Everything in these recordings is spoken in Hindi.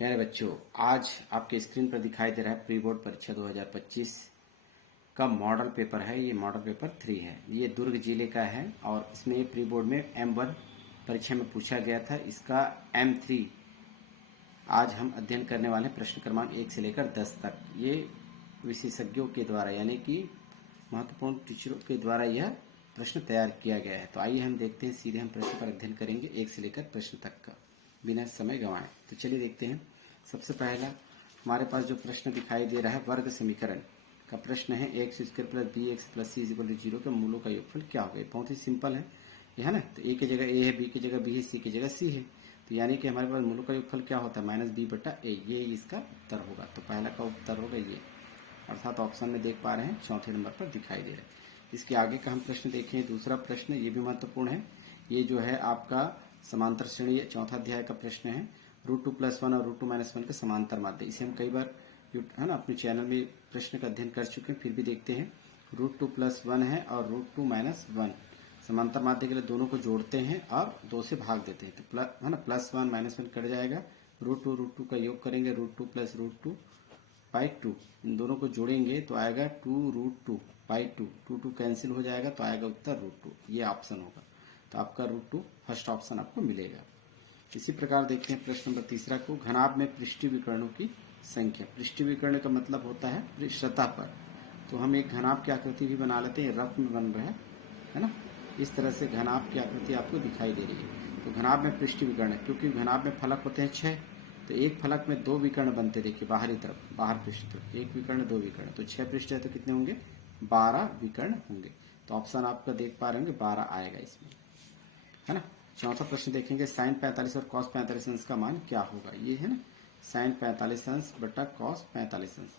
प्यारे बच्चों, आज आपके स्क्रीन पर दिखाई दे रहा है प्री बोर्ड परीक्षा 2025 का मॉडल पेपर है। ये मॉडल पेपर 3 है। ये दुर्ग जिले का है और इसमें प्री बोर्ड में M1 परीक्षा में पूछा गया था। इसका M3 आज हम अध्ययन करने वाले हैं। प्रश्न क्रमांक 1 से लेकर 10 तक ये विशेषज्ञों के द्वारा यानी कि महत्वपूर्ण टीचरों के द्वारा यह प्रश्न तैयार किया गया है। तो आइए हम देखते हैं, सीधे हम प्रश्न पर अध्ययन करेंगे 1 से लेकर प्रश्न तक का, बिना समय गंवाए। तो चलिए देखते हैं। सबसे पहला हमारे पास जो प्रश्न दिखाई दे रहा है, वर्ग समीकरण का प्रश्न है। X square plus B X plus C equal to 0 के मूलों का योगफल क्या होगा। बहुत ही सिंपल है, ये है ना। तो ए की जगह ए है, बी की जगह बी है, सी की जगह सी है। तो यानी कि हमारे पास मूलों का योगफल क्या होता है, माइनस बी बटा ए। ये इसका उत्तर होगा। तो पहला का उत्तर होगा ये, अर्थात ऑप्शन में देख पा रहे हैं चौथे नंबर पर दिखाई दे रहा है। इसके आगे का हम प्रश्न देखें। दूसरा प्रश्न ये भी महत्वपूर्ण है। ये जो है आपका समांतर श्रेणी चौथा अध्याय का प्रश्न है। √2+1 और √2-1 के समांतर माध्य। इसे हम कई बार है ना अपने चैनल में प्रश्न का अध्ययन कर चुके हैं, फिर भी देखते हैं। √2+1 है और √2-1 समांतर माध्य के लिए दोनों को जोड़ते हैं और 2 से भाग देते हैं। तो है ना, +1 -1 कट जाएगा। √2 का योग करेंगे, √2 + √2/2। इन दोनों को जोड़ेंगे तो आएगा 2√2/2। 2 कैंसिल हो जाएगा तो आएगा उत्तर √2। ये ऑप्शन होगा। तो आपका √2 फर्स्ट ऑप्शन आपको मिलेगा। इसी प्रकार देखते हैं प्रश्न नंबर तीसरा को। घनाभ में पृष्ठीय विकर्णों की संख्या। पृष्ठीय विकर्ण का मतलब होता है सतह पर। तो हम एक घनाभ की आकृति भी बना लेते हैं। रफ में बन रहा है ना। इस तरह से घनाभ की आकृति आपको दिखाई दे रही है। तो घनाभ में पृष्ठीय विकर्ण, क्योंकि घनाभ में फलक होते हैं 6, तो एक फलक में 2 विकर्ण बनते। देखिए बाहरी तरफ, बाहर पृष्ठ तरफ 1 विकर्ण 2 विकर्ण, तो 6 पृष्ठ है तो कितने होंगे, 12 विकर्ण होंगे। तो ऑप्शन आपका देख पा रहे होंगे 12 आएगा इसमें, है ना। चौथा प्रश्न देखेंगे, sin 45 और cos 45 अंश का मान क्या होगा। ये है ना, sin 45 अंश बटा cos 45 अंश,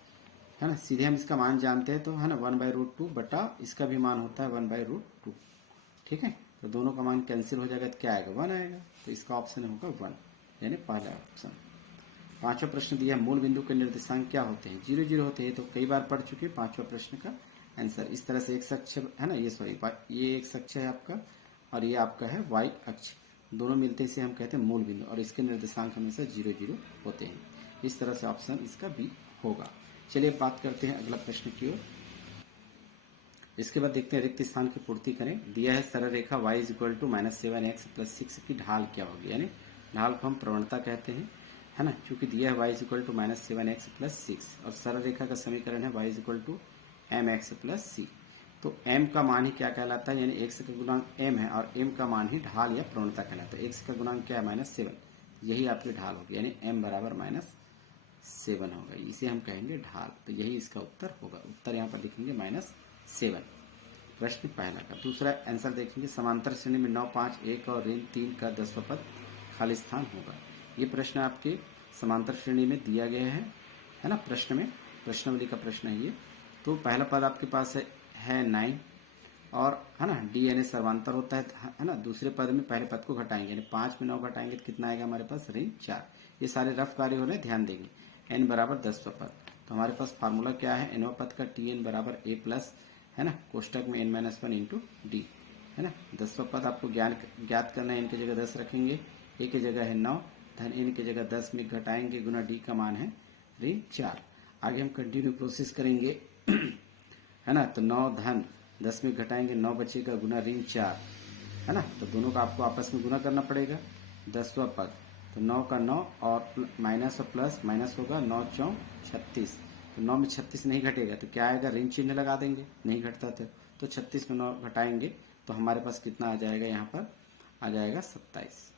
है ना। सीधे हम इसका मान जानते हैं, तो है ना 1/√2 बटा इसका भी मान होता है 1/√2। ठीक है, तो दोनों का मान कैंसिल हो जाएगा तो क्या आएगा, 1 आएगा। तो इसका ऑप्शन होगा 1, यानी पहला ऑप्शन। पांचवा प्रश्न दिया, मूल बिंदु के निर्देशांक क्या होते हैं। 0 0 होते हैं। तो कई बार पढ़ चुके। पांचवा प्रश्न का आंसर इस तरह से, एक अक्ष है ना, ये एक अक्ष है आपका और ये आपका है y अक्ष, दोनों मिलते हैं, इसे हम कहते हैं मूल बिंदु, और इसके निर्देशांक हमेशा 0 0 होते हैं। इस तरह से ऑप्शन इसका बी होगा। चलिए बात करते हैं अगला प्रश्न की ओर। इसके बाद देखते हैं रिक्त स्थान की पूर्ति करें। दिया है सरल रेखा y = -7x + 6 की ढाल क्या होगी। यानी ढाल को हम प्रवणता कहते हैं, है ना, क्योंकि दिया है y = -7x + 6 और सरल रेखा का समीकरण है y = mx + c। तो m का मान ही क्या कहलाता है, यानी x का गुणांक m है और m का मान ही ढाल या प्रवणता कहलाता है। x का गुणांक क्या है, -7, यही आपकी ढाल होगी, यानी m = -7 होगा। इसे हम कहेंगे ढाल। तो यही इसका उत्तर होगा। उत्तर यहाँ पर लिखेंगे -7। प्रश्न पहला का। दूसरा आंसर देखेंगे, समांतर श्रेणी में 9 5 1 और ऋण 3 का 10वां पद खाली स्थान होगा। ये प्रश्न आपके समांतर श्रेणी में दिया गया है ना। प्रश्न में प्रश्नावली का प्रश्न है ये। तो पहला पद आपके पास है 9 और है ना, डी यानी सर्वांतर होता है ना। दूसरे पद में पहले पद को घटाएंगे, यानी 5 में 9 घटाएंगे तो कितना आएगा हमारे पास, ऋण 4। ये सारे रफ कार्य हो रहे हैं, ध्यान देंगे। n = 10वां पद। तो हमारे पास फार्मूला क्या है, nवां पद का tn = a+, है ना, कोष्टक में n-1 × d, है ना। 10वां पद आपको ज्ञात करना है। n की जगह 10 रखेंगे, a की जगह है 9, धन n की जगह 10 में घटाएंगे, गुना d का मान है ऋण 4। आगे हम कंटिन्यू प्रोसेस करेंगे, है ना। तो 9 धन 10 में घटाएंगे, 9 बचेगा, गुना ऋण 4, है ना। तो दोनों का आपको आपस में गुना करना पड़ेगा। 10वां पद, तो 9 का 9 और माइनस और प्लस, माइनस होगा 9 4 36। तो 9 में 36 नहीं घटेगा तो क्या आएगा, ऋण चिन्ह लगा देंगे, नहीं घटता तो 36 में 9 घटाएंगे तो हमारे पास कितना आ जाएगा, यहाँ पर आ जाएगा 27।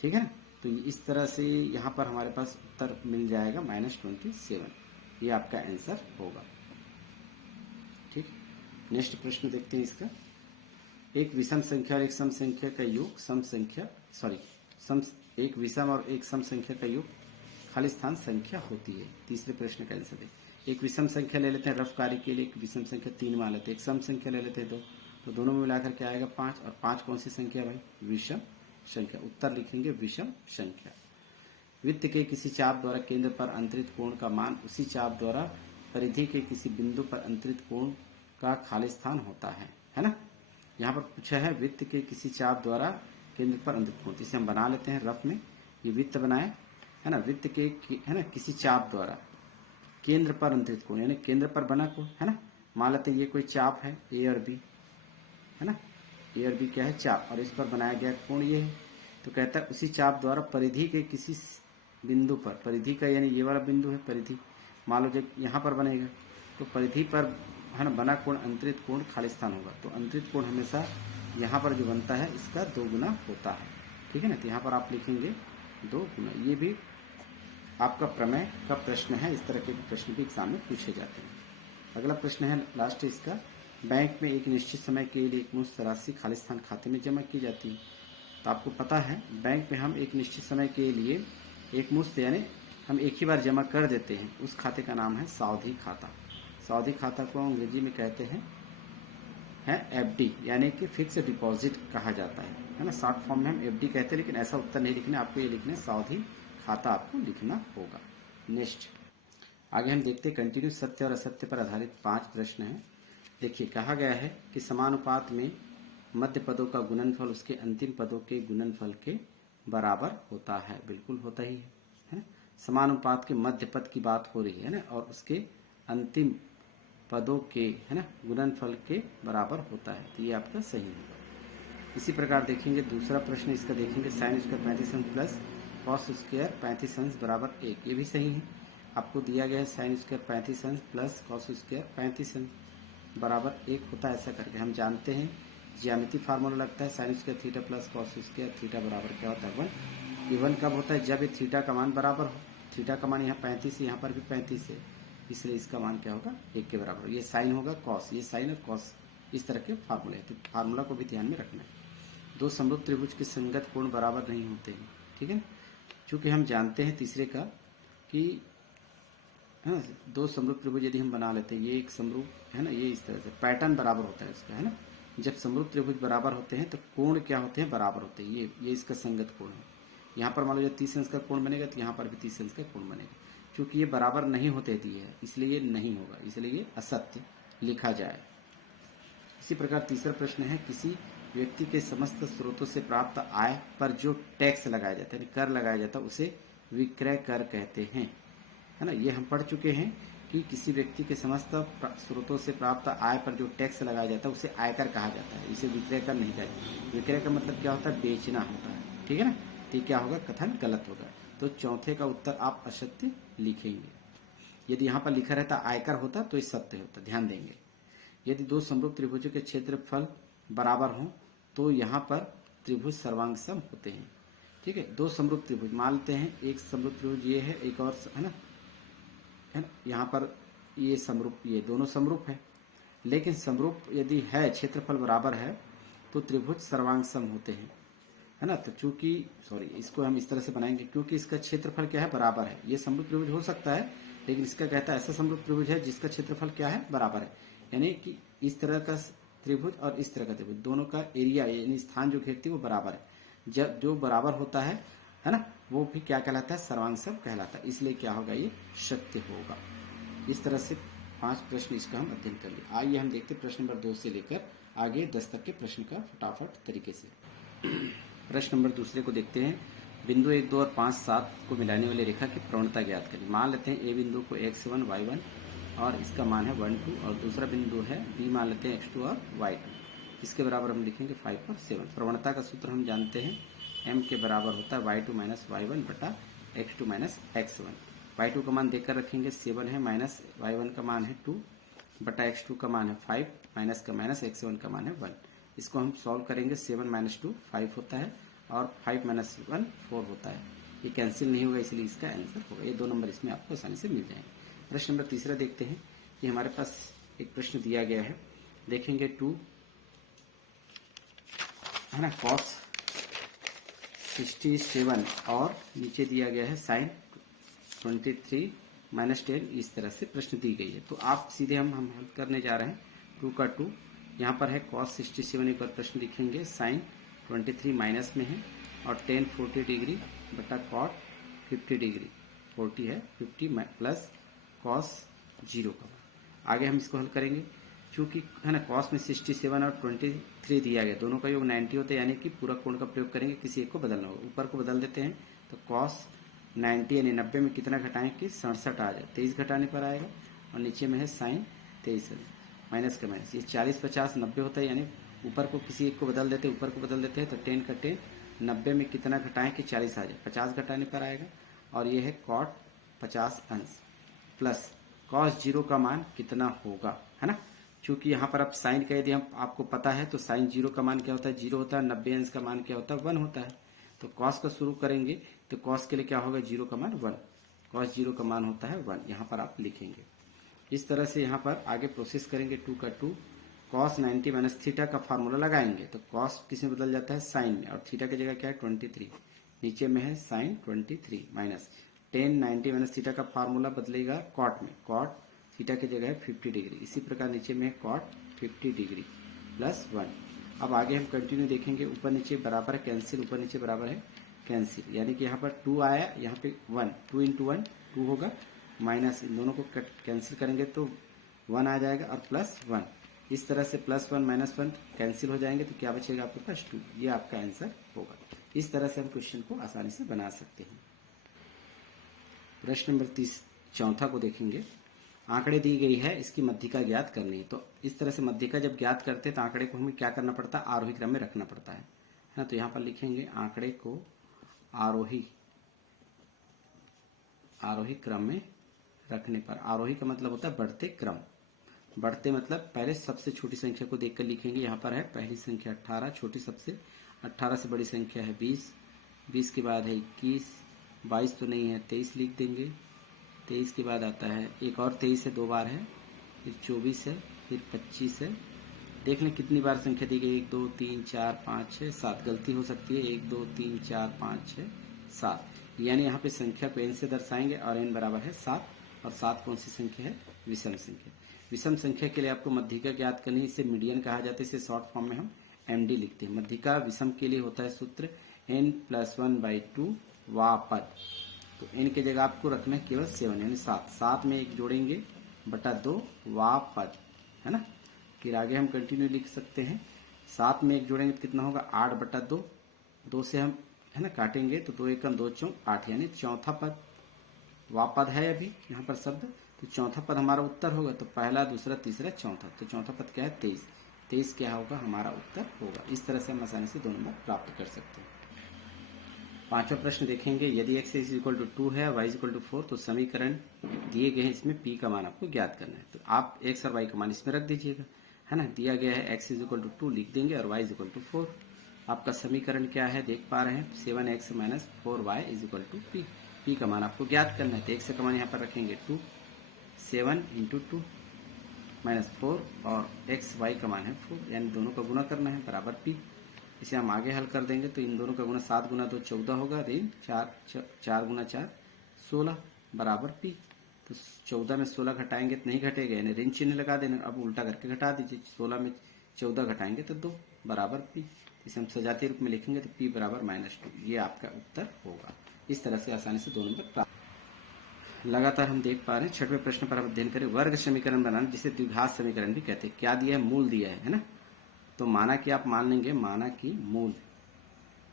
ठीक है ना। तो इस तरह से यहाँ पर हमारे पास उत्तर मिल जाएगा -27। ये आपका आंसर होगा। ठीक, नेक्स्ट प्रश्न देखते हैं इसका। एक विषम संख्या और एक सम संख्या का योग एक विषम और एक सम संख्या का योग खाली स्थान संख्या होती है। तीसरे प्रश्न का आंसर है। एक विषम संख्या ले लेते हैं रफ कार्य के लिए, एक विषम संख्या 3 मान लेते हैं, एक सम संख्या ले लेते हैं 2, तो दोनों में मिलाकर क्या आएगा 5। और 5 कौन सी संख्या भाई, विषम संख्या। उत्तर लिखेंगे विषम संख्या। वृत्त के किसी चाप द्वारा केंद्र पर अंतरित कोण का मान उसी चाप द्वारा परिधि के किसी बिंदु पर अंतरित कोण का खाली स्थान होता है ना। यहाँ पर पूछा है वृत्त के किसी चाप द्वारा केंद्र पर अंतरित कोण। इसे हम बना लेते हैं रफ में। ये वृत्त बनाए, है ना, वृत्त के है ना किसी चाप द्वारा केंद्र पर अंतरित कोण, यानी केंद्र पर बना कोण, है ना। मान लेते हैं ये कोई चाप है ए और बी, है ना, ए और बी क्या है चाप, और इस पर बनाया गया कोण ये है। तो कहता है उसी चाप द्वारा परिधि के किसी बिंदु पर, परिधि का यानी ये वाला बिंदु है परिधि, मान लो जब यहाँ पर बनेगा तो परिधि पर है ना बना कोण अंतरित कोण खाली स्थान होगा। तो अंतरित कोण हमेशा यहाँ पर जो बनता है इसका 2 गुना होता है, ठीक है ना। तो यहाँ पर आप लिखेंगे 2 गुना। ये भी आपका प्रमेय का प्रश्न है, इस तरह के प्रश्न भी एग्जाम में पूछे जाते हैं। अगला प्रश्न है लास्ट इसका, बैंक में एक निश्चित समय के लिए एकमुश्त राशि खाली स्थान खाते में जमा की जाती है। तो आपको पता है बैंक में हम एक निश्चित समय के लिए एकमुश्त यानी हम एक ही बार जमा कर देते हैं, उस खाते का नाम है सावधि खाता। सावधि खाता को अंग्रेजी में कहते हैं एफडी, यानी कि फिक्स डिपॉजिट कहा जाता है ना। शॉर्ट फॉर्म में हम एफडी कहते हैं, लेकिन ऐसा उत्तर नहीं लिखना, आपको ये लिखना है सावधि खाता आपको लिखना होगा। नेक्स्ट आगे हम देखते हैं कंटिन्यू सत्य और असत्य पर आधारित 5 प्रश्न हैं। देखिए कहा गया है कि समानुपात में मध्य पदों का गुणनफल उसके अंतिम पदों के गुणनफल के बराबर होता है। बिल्कुल होता ही है ना। समानुपात के मध्य पद की बात हो रही है ना, और उसके अंतिम पदों के है ना गुणनफल के बराबर होता है, तो ये आपका सही होगा। इसी प्रकार देखेंगे दूसरा प्रश्न इसका, देखेंगे साइन स्क्वायर 35 अंश प्लस कॉस स्क्वायर 35 अंश बराबर 1, ये भी सही है। आपको दिया गया है साइन स्क्वायर 35 अंश प्लस कॉस स्क्वायर 35 अंश बराबर 1 होता है। ऐसा करके हम जानते हैं ज्यामिति फार्मूला लगता है sine square theta plus cos square theta बराबर क्या होता है 1। ये 1 कब होता है, जब ये थीटा का मान बराबर हो। थीटा का मान यहाँ 35 है, यहाँ पर भी 35 है, इसलिए इसका मान क्या होगा 1 के बराबर। ये साइन होगा कॉस, ये साइन और कॉस, इस तरह के फार्मूले हैं, तो फार्मूला को भी ध्यान में रखना है। 2 समरूप त्रिभुज के संगत कोण बराबर नहीं होते हैं, ठीक है ना। चूंकि हम जानते हैं तीसरे का कि है ना 2 समरूप त्रिभुज यदि हम बना लेते हैं, ये एक समरूप है ना, ये इस तरह से पैटर्न बराबर होता है इसका, है ना। जब समरूप त्रिभुज बराबर होते हैं तो कोण क्या होते हैं, बराबर होते हैं। ये इसका संगत कोण है। यहाँ पर मान लो जब 30 अंश का कोण बनेगा तो यहाँ पर भी 30 अंश का कोण बनेगा। क्योंकि ये बराबर नहीं होते दिए है, इसलिए ये नहीं होगा, इसलिए ये असत्य लिखा जाए। इसी प्रकार तीसरा प्रश्न है, किसी व्यक्ति के समस्त स्रोतों से प्राप्त आय पर जो टैक्स लगाया जाता है, कर लगाया जाता है, उसे विक्रय कर कहते हैं, है ना। ये हम पढ़ चुके हैं कि किसी व्यक्ति के समस्त स्रोतों से प्राप्त आय पर जो टैक्स लगाया जाता है उसे आयकर कहा जाता है, इसे विक्रय कर नहीं कहते। विक्रय का मतलब क्या होता है, बेचना होता है, ठीक है ना। तो क्या होगा, कथन गलत होगा। तो चौथे का उत्तर आप असत्य लिखेंगे। यदि यहाँ पर लिखा रहता आयकर होता तो ये सत्य होता, ध्यान देंगे। यदि 2 समरूप त्रिभुजों के क्षेत्रफल बराबर हों तो यहाँ पर त्रिभुज सर्वांग सम होते हैं, ठीक है। 2 समरूप त्रिभुज मान लेते हैं, एक समरूप त्रिभुज ये है, एक और है ना, यहाँ पर ये समरूप, ये दोनों समरूप है। लेकिन समरूप यदि है, क्षेत्रफल बराबर है, तो त्रिभुज सर्वांग सम होते हैं, है ना। तो चूंकि इसको हम इस तरह से बनाएंगे क्योंकि इसका क्षेत्रफल क्या है, बराबर है। ये समरूप त्रिभुज हो सकता है, लेकिन इसका कहता है ऐसा समरूप त्रिभुज है जिसका क्षेत्रफल क्या है, बराबर है। यानी कि इस तरह का त्रिभुज और इस तरह का त्रिभुज, दोनों का एरिया यानी स्थान जो घेरती है वो बराबर है। जब जो बराबर होता है ना, वो भी क्या कहलाता है, सर्वांग सम कहलाता है। इसलिए क्या होगा, ये सत्य होगा। इस तरह से 5 प्रश्न इसका हम अध्ययन कर लिए। आइए हम देखते प्रश्न नंबर 2 से लेकर आगे 10 तक के प्रश्न का फटाफट तरीके से। प्रश्न नंबर दूसरे को देखते हैं। बिंदु 1, 2 और 5, 7 को मिलाने वाली रेखा की प्रवणता ज्ञात करें। मान लेते हैं ए बिंदु को x1 y1 और इसका मान है 1 2, और दूसरा बिंदु है बी मान लेते हैं x2 और y2। इसके बराबर हम लिखेंगे 5 और 7। प्रवणता का सूत्र हम जानते हैं, m के बराबर होता है y2 माइनस y1 बटा x2 माइनस x1। y2 का मान देकर रखेंगे 7 है, माइनस y1 का मान है 2 बटा x2 का मान है 5, माइनस का माइनस x1 का मान है 1। इसको हम सॉल्व करेंगे, 7 माइनस 2 5 होता है और 5 माइनस 1 4 होता है। ये कैंसिल नहीं होगा, इसलिए इसका आंसर होगा। ये 2 नंबर इसमें आपको आसानी से मिल जाएंगे। प्रश्न नंबर तीसरा देखते हैं। ये हमारे पास एक प्रश्न दिया गया है, देखेंगे 2 है ना cos 67 और नीचे दिया गया है साइन 23 माइनस 10, इस तरह से प्रश्न दी गई है। तो आप सीधे हम हल करने जा रहे हैं। 2 का 2 यहाँ पर है, cos 67 एक बार प्रश्न लिखेंगे, साइन 23 माइनस में है और tan 40 डिग्री बटा cot 50 डिग्री, 40 है 50 प्लस cos 0 का। आगे हम इसको हल करेंगे, चूंकि है ना cos में 67 और 23 दिया गया, दोनों का योग 90 होता है, यानी कि पूरा कोण का प्रयोग करेंगे, किसी एक को बदलना होगा। ऊपर को बदल देते हैं तो cos 90 यानी 90 में कितना घटाएं कि 67 आ जाए, 23 घटाने पर आएगा। और नीचे में है साइन 23 माइनस का माइनस, ये 40 50 90 होता है, यानी ऊपर को किसी एक को बदल देते हैं, ऊपर को बदल देते हैं तो 10 का 10, 90 में कितना घटाएं कि 40 आ जाए, 50 घटाने पर आएगा। और ये है कॉट 50 अंश प्लस कॉस 0 का मान कितना होगा, है ना। चूंकि यहाँ पर अब साइन कह दिया, हम आपको पता है, तो साइन 0 का मान क्या होता है, 0 होता है। 90 अंश का मान क्या होता है, 1 होता है। तो कॉस का शुरू करेंगे तो कॉस के लिए क्या होगा, 0 का मान 1, कॉस 0 का मान होता है 1, यहाँ पर आप लिखेंगे। इस तरह से यहाँ पर आगे प्रोसेस करेंगे। 2 का 2 कॉस 90 माइनस थीटा का फार्मूला लगाएंगे तो कॉस किस में बदल जाता है, साइन में, और थीटा की जगह क्या है 23, नीचे में है साइन 23 माइनस 10 90 माइनस थीटा का फार्मूला बदलेगा कॉट में, कॉट थीटा की जगह है 50 डिग्री। इसी प्रकार नीचे में है कॉट 50 डिग्री प्लस 1। अब आगे हम कंटिन्यू देखेंगे, ऊपर नीचे बराबर है कैंसिल, ऊपर नीचे बराबर है कैंसिल, यानी कि यहाँ पर 2 आया, यहाँ पे 1, 2 इंटू 1 2 होगा, माइनस इन दोनों को कैंसिल करेंगे तो 1 आ जाएगा और प्लस 1। इस तरह से प्लस 1 माइनस 1 कैंसिल हो जाएंगे तो क्या बचेगा आपके पास 2, ये आपका आंसर होगा। इस तरह से हम क्वेश्चन को आसानी से बना सकते हैं। प्रश्न नंबर 34 को देखेंगे। आंकड़े दी गई है, इसकी मध्यिका ज्ञात करनी है। तो इस तरह से मध्यिका जब ज्ञात करते हैं तो आंकड़े को हमें क्या करना पड़ता है, आरोही क्रम में रखना पड़ता है ना। तो यहाँ पर लिखेंगे आंकड़े को आरोही क्रम में रखने पर, आरोही का मतलब होता है बढ़ते क्रम, बढ़ते मतलब पहले सबसे छोटी संख्या को देखकर लिखेंगे। यहाँ पर है पहली संख्या 18, छोटी सबसे, 18 से बड़ी संख्या है 20, 20 के बाद है 21, 22 तो नहीं है 23 लिख देंगे, 23 के बाद आता है एक और 23 है, 2 बार है, फिर 24 है, फिर 25 है। देख लें कितनी बार संख्या दी गई, 1 2 3 4 5 6 7, गलती हो सकती है, 1 2 3 4 5 6 7, यानी यहाँ पे संख्या को n से दर्शाएंगे और n बराबर है 7, और 7 कौन सी संख्या है, विषम संख्या। विषम संख्या के लिए आपको मध्यिका ज्ञात करनी है, इसे मीडियन कहा जाता है, इसे शॉर्ट फॉर्म में हम MD लिखते हैं। मध्यिका विषम के लिए होता है सूत्र n+1/2 वा पद, तो n की जगह आपको रखना है केवल 7 यानी 7, 7 में 1 जोड़ेंगे बटा 2 वा पद, है ना। फिर आगे हम कंटिन्यू लिख सकते हैं, 7 में 1 जोड़ेंगे तो कितना होगा 8 बटा 2, 2 से हम है ना काटेंगे तो 2 एकम 2 चौक 8, यानी चौथा पद वा पद है अभी यहाँ पर शब्द, तो चौथा पद हमारा उत्तर होगा। तो पहला दूसरा तीसरा चौथा, तो चौथा पद क्या है 23, 23 क्या होगा हमारा उत्तर होगा। इस तरह से हम आसानी से 2 नंबर प्राप्त कर सकते हैं। पांचवा प्रश्न देखेंगे, यदि x = 2 है y = 4 तो समीकरण दिए गए हैं, इसमें p का मान आपको ज्ञात करना है। तो आप x और y का मान इसमें रख दीजिएगा, है ना। दिया गया है x = 2 लिख देंगे और y = 4। आपका समीकरण क्या है देख पा रहे हैं, 7x - 4y = p। p का मान आपको ज्ञात करना है, तो x का मान यहाँ पर रखेंगे 2, 7 × 2 - 4 और x y का मान है 4, यानी दोनों का गुणा करना है बराबर p। इसे हम आगे हल कर देंगे तो इन दोनों का गुणा 7 × 2 14 होगा, ऋण 4 × 4 16 बराबर p। तो 14 में 16 घटाएंगे तो नहीं घटेगा, यानी ऋण चिन्ह लगा देना। अब उल्टा करके घटा दीजिए, 16 में 14 घटाएंगे तो 2 बराबर p। इसे हम सजाती रूप में लिखेंगे तो p बराबर -2, ये आपका उत्तर होगा। इस तरह से आसानी से 2 नंबर प्राप्त। लगातार हम देख पा रहे हैं 6वें प्रश्न पर आप अध्ययन करें। वर्ग समीकरण बनाना, जिसे द्विघात समीकरण भी कहते हैं। क्या दिया है, मूल दिया है ना। तो माना कि आप मान लेंगे, माना कि मूल,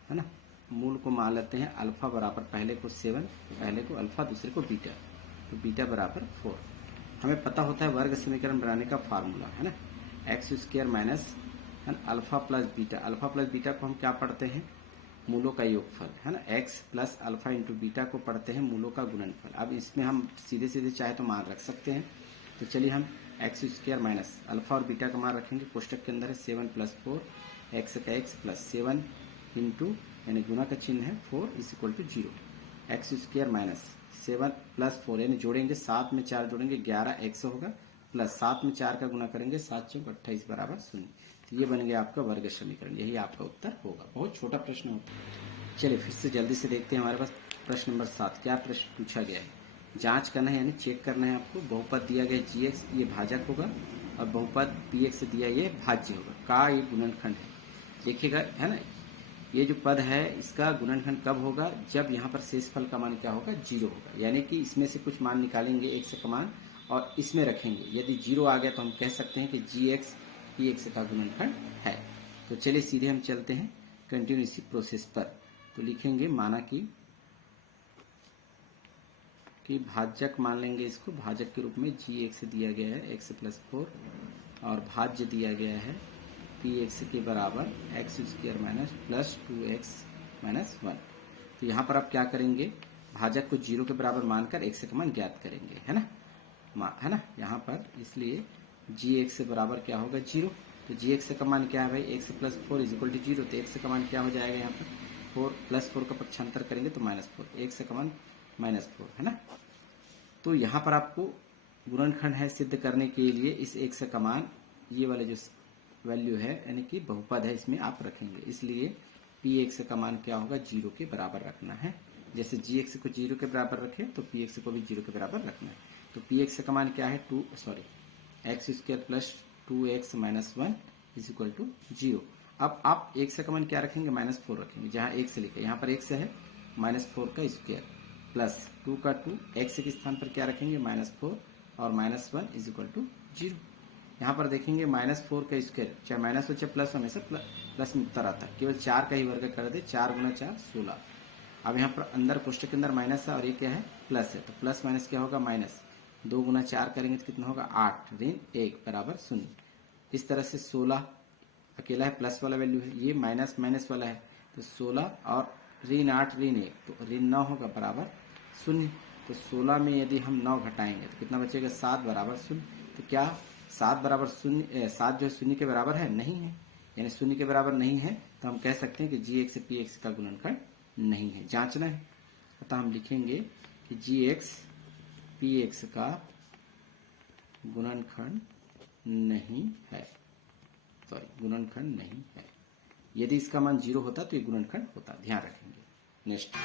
है ना, मूल को मान लेते हैं अल्फा बराबर, पहले को 7, पहले को अल्फा दूसरे को बीटा, तो बीटा बराबर 4। हमें पता होता है वर्ग समीकरण बनाने का फार्मूला, है ना, x² - alpha plus beta. Alpha plus beta को हम क्या पढ़ते हैं, मूलों का योगफल, है ना। x + अल्फा × बीटा को पढ़ते हैं मूलों का गुणनफल। अब इसमें हम सीधे सीधे चाहे तो मान रख सकते हैं, तो चलिए हम x² - अल्फा और बीटा का मान रखेंगे। कोष्टक के अंदर है 7 + 4 x का x + 7 × यानी गुना का चिन्ह है 4 = 0, x² - 7 + 4 यानी जोड़ेंगे, 7 में 4 जोड़ेंगे 11x होगा, प्लस 7 में 4 का गुना करेंगे 7 × 28 बराबर 0। तो ये बन गया आपका वर्ग समीकरण, यही आपका उत्तर होगा। बहुत छोटा प्रश्न होता है। चलिए फिर से जल्दी से देखते हैं, हमारे पास प्रश्न नंबर 7 क्या प्रश्न पूछा गया है। जांच करना है यानी चेक करना है आपको। बहुपद दिया गया gx, ये भाजक होगा, और बहुपद px दिया ये भाज्य होगा, का ये गुणनखंड है। देखिएगा, है ना, ये जो पद है इसका गुणनखंड कब होगा, जब यहाँ पर शेषफल का मान क्या होगा 0 होगा, यानी कि इसमें से कुछ मान निकालेंगे x का मान और इसमें रखेंगे। यदि 0 आ गया तो हम कह सकते हैं कि gx px का गुणनखंड है। तो चलिए सीधे हम चलते हैं कंटिन्यूस प्रोसेस पर। तो लिखेंगे, माना कि कि भाजक मान लेंगे इसको, भाजक के रूप में जी एक्स दिया गया है एक्स प्लस 4 और भाज्य दिया गया है पी एक्स के बराबर x square minus plus 2x minus 1। तो यहाँ पर आप क्या करेंगे, भाजक को 0 के बराबर मानकर एक्स का मान ज्ञात करेंगे, है ना यहाँ पर, इसलिए जी एक्स बराबर क्या होगा 0। तो जी एक्स का मान क्या है भाई, एक्स प्लस 4 इजिकल टू 0। तो एक्स का मान क्या हो जाएगा यहाँ पर 4 प्लस 4 का पक्षांतर करेंगे तो -4, एक्स का मान -4, है ना। तो यहाँ पर आपको गुणनखंड है सिद्ध करने के लिए इस एक्स का मान, ये वाले जो वैल्यू है यानी कि बहुपद है, इसमें आप रखेंगे, इसलिए पी एक्स का मान क्या होगा 0 के बराबर रखना है। जैसे जी एक्स को 0 के बराबर रखे तो पी एक्स को भी 0 के बराबर रखना है। तो पी एक्स का मान क्या है X square plus 2x minus 1 is equal to 0। अब आप एक्स का मान क्या रखेंगे, -4 रखेंगे, जहां एक्स लिखे यहाँ पर एक्स है -4 का स्क्वायर प्लस 2 का 2, एक्स के स्थान पर क्या रखेंगे -4 और -1 इज इक्वल टू 0। यहाँ पर देखेंगे -4 का स्क्वायर, चाहे माइनस हो चाहे प्लस, हमेशा प्लस में उत्तर आता है, केवल 4 का ही वर्ग कर दे, 4 गुना 4 16। अब यहाँ पर अंदर कोष्टक के अंदर माइनस है और ये क्या है प्लस है, तो प्लस माइनस क्या होगा माइनस, 2 गुना 4 करेंगे तो कितना होगा 8 ऋण 1 बराबर 0। इस तरह से 16 अकेला है, प्लस वाला वैल्यू है, ये माइनस माइनस वाला है, तो 16 और ऋण 8 ऋण 1, तो ऋण 9 होगा बराबर 0। तो 16 में यदि हम 9 घटाएंगे तो कितना बचेगा 7 बराबर 0। तो क्या 7 बराबर 0, 7 जो है 0 के बराबर है, नहीं है, यानी 0 के बराबर नहीं है, तो हम कह सकते हैं कि जी एक्स पी एक्स का गुणनखंड नहीं है, जांचना है। अतः हम लिखेंगे कि जी एक्स पी एक्स का गुणनखंड नहीं है, गुणनखंड नहीं है। यदि इसका मान 0 होता तो ये गुणनखंड होता, ध्यान रखेंगे। नेक्स्ट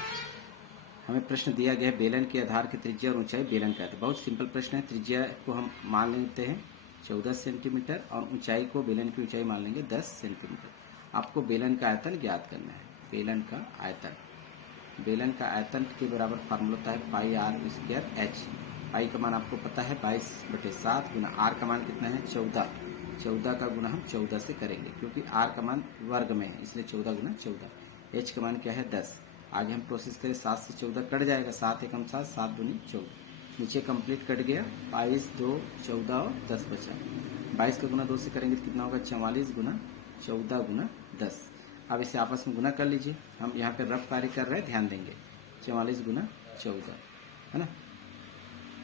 हमें प्रश्न दिया गया है, बेलन के आधार की त्रिज्या और ऊंचाई बेलन का है। तो बहुत सिंपल प्रश्न है, त्रिज्या को हम मान लेते हैं 14 सेंटीमीटर और ऊंचाई को, बेलन की ऊंचाई मान लेंगे 10 सेंटीमीटर। आपको बेलन का आयतन ज्ञात करना है, बेलन का आयतन, बेलन का आयतन के बराबर फार्मूला होता है पाई आर स्क्वायर एच। पाई का मान आपको पता है 22/7 गुना आर का मान कितना है 14, 14 का गुना हम 14 से करेंगे क्योंकि आर का मान वर्ग में है, इसलिए 14 गुना 14। एच का मान क्या है 10। आगे हम प्रोसेस करें, 7 से 14 कट जाएगा, 7 एकम 7, 7 दूनी 14, नीचे कंप्लीट कट गया, 22, 2, 14 और 10 बचा। 22 का गुना 2 से करेंगे तो कितना होगा 44 गुना 14 गुना 10। अब इसे आपस में गुना कर लीजिए, हम यहाँ पे रफ कार्य कर रहे हैं, ध्यान देंगे, 44 गुना 14, है ना।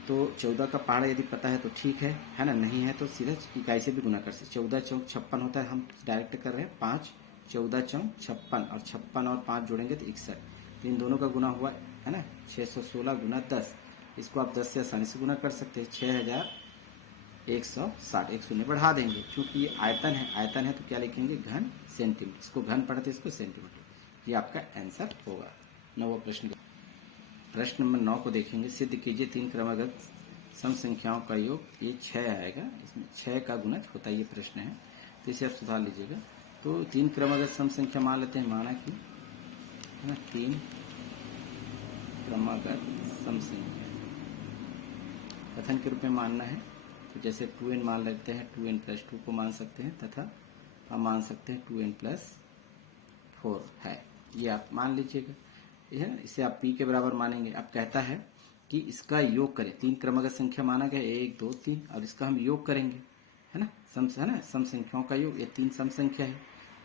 तो 14 का पहाड़ा यदि पता है तो ठीक है ना, नहीं है तो सीधा इकाई से भी गुना कर सकते। 14 चौक 56 होता है, हम डायरेक्ट कर रहे हैं 5, 14 चौक 56 और 56 और 5 जोड़ेंगे तो 61, तो इन दोनों का गुना हुआ है ना 616 गुना 10। इसको आप 10 से आसानी से गुना कर सकते हैं, 6160, एक शून्य बढ़ा देंगे, क्योंकि ये आयतन है तो क्या लिखेंगे घन सेंटीमीटर, इसको घन पढ़ते इसको सेंटीमीटर, ये आपका आंसर होगा। 9वां प्रश्न, प्रश्न नंबर 9 को देखेंगे, सिद्ध कीजिए 3 क्रमागत सम संख्याओं का योग, ये 6 आएगा, इसमें 6 का गुणज होता है, ये प्रश्न है, तो इसे आप सुधार लीजिएगा। तो 3 क्रमागत सम संख्या मान लेते हैं, माना कि है ना 3 क्रमागत सम संख्या कथन के रूप में मानना है, तो जैसे 2n मान लेते हैं, 2n प्लस 2 को मान सकते हैं, तथा हम मान सकते हैं 2n प्लस 4 है, ये आप मान लीजिएगा, है ना। इसे आप p के बराबर मानेंगे। अब कहता है कि इसका योग करें, 3 क्रमागत संख्या माना गया 1 2 3, और इसका हम योग करेंगे, है ना, सम संख्याओं का योग, ये 3 सम संख्या है।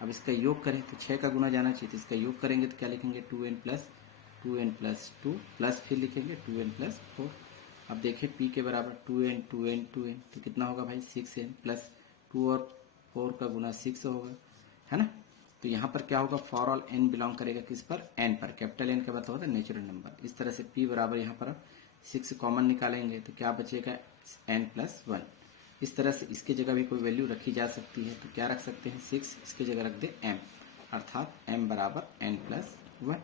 अब इसका योग करें तो 6 का गुना जाना चाहिए, तो इसका योग करेंगे तो क्या लिखेंगे 2n प्लस 2 प्लस फिर लिखेंगे 2n प्लस 4। अब देखिए p के बराबर 2n तो कितना होगा भाई 6n प्लस 2 और 4 का गुना 6 होगा, है ना। तो यहाँ पर क्या होगा, फॉर ऑल n बिलोंग करेगा किस पर, n पर, कैपिटल N का मतलब होता है नेचुरल नंबर। इस तरह से p बराबर यहाँ पर 6 कॉमन निकालेंगे तो क्या बचेगा n प्लस 1। इस तरह से इसकी जगह भी कोई वैल्यू रखी जा सकती है, तो क्या रख सकते हैं 6, इसकी जगह रख दे m, अर्थात m बराबर n प्लस 1।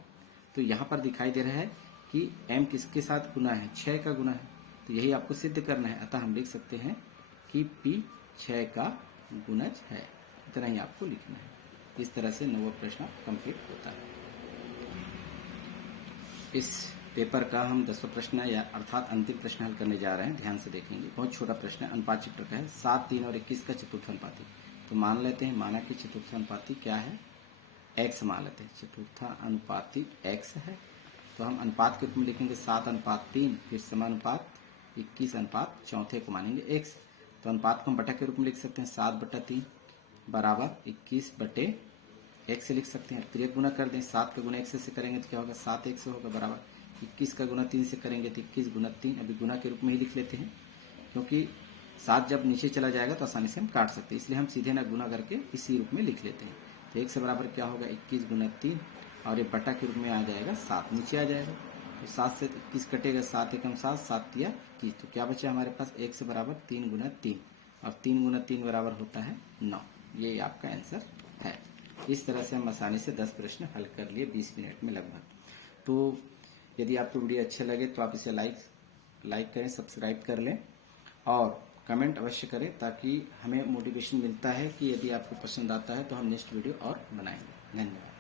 तो यहाँ पर दिखाई दे रहा है कि m किसके साथ गुना है, 6 का गुना है, तो यही आपको सिद्ध करना है। अतः हम लिख सकते हैं कि p 6 का गुणज है, इतना ही आपको लिखना है। इस तरह से 9वां प्रश्न कंप्लीट होता है। इस पेपर का हम 10वां प्रश्न या अर्थात अंतिम प्रश्न हल करने जा रहे हैं, ध्यान से देखेंगे। बहुत छोटा प्रश्न है, अनुपात चित्र का है, 7, 3 और 21 का चतुर्थानुपाती। तो मान लेते हैं, माना कि चतुर्थानुपाती क्या है, x मान लेते हैं, चतुर्थानुपाती x है, तो हम अनुपात के रूप में लिखेंगे 7:3, फिर समानुपात 21:4 को मानेंगे x। तो अनुपात को हम बटा के रूप में लिख सकते हैं 7/3 बराबर 21/x लिख सकते हैं। फिर एक गुना कर दें, 7 का गुना 1 से करेंगे तो क्या होगा 7x होगा बराबर 21 का गुना 3 से करेंगे तो 21 गुना 3, अभी गुना के रूप में ही लिख लेते हैं क्योंकि 7 जब नीचे चला जाएगा तो आसानी से हम काट सकते हैं, इसलिए हम सीधे ना गुना करके इसी रूप में लिख लेते हैं। तो 1 से बराबर क्या होगा 21 गुना 3 और ये बटा के रूप में आ जाएगा 7, नीचे आ जाएगा। तो 7 से 21 कटेगा, 7 एकम 7, 7 तिया 21, तो क्या बचा हमारे पास 1 से बराबर 3 गुना 3 और 3 गुना 3 बराबर होता है 9। ये आपका आंसर है। इस तरह से हम आसानी से 10 प्रश्न हल कर लिए 20 मिनट में लगभग। तो यदि आपको वीडियो अच्छे लगे तो आप इसे लाइक करें, सब्सक्राइब कर लें और कमेंट अवश्य करें ताकि हमें मोटिवेशन मिलता है कि यदि आपको पसंद आता है तो हम नेक्स्ट वीडियो और बनाएंगे। धन्यवाद।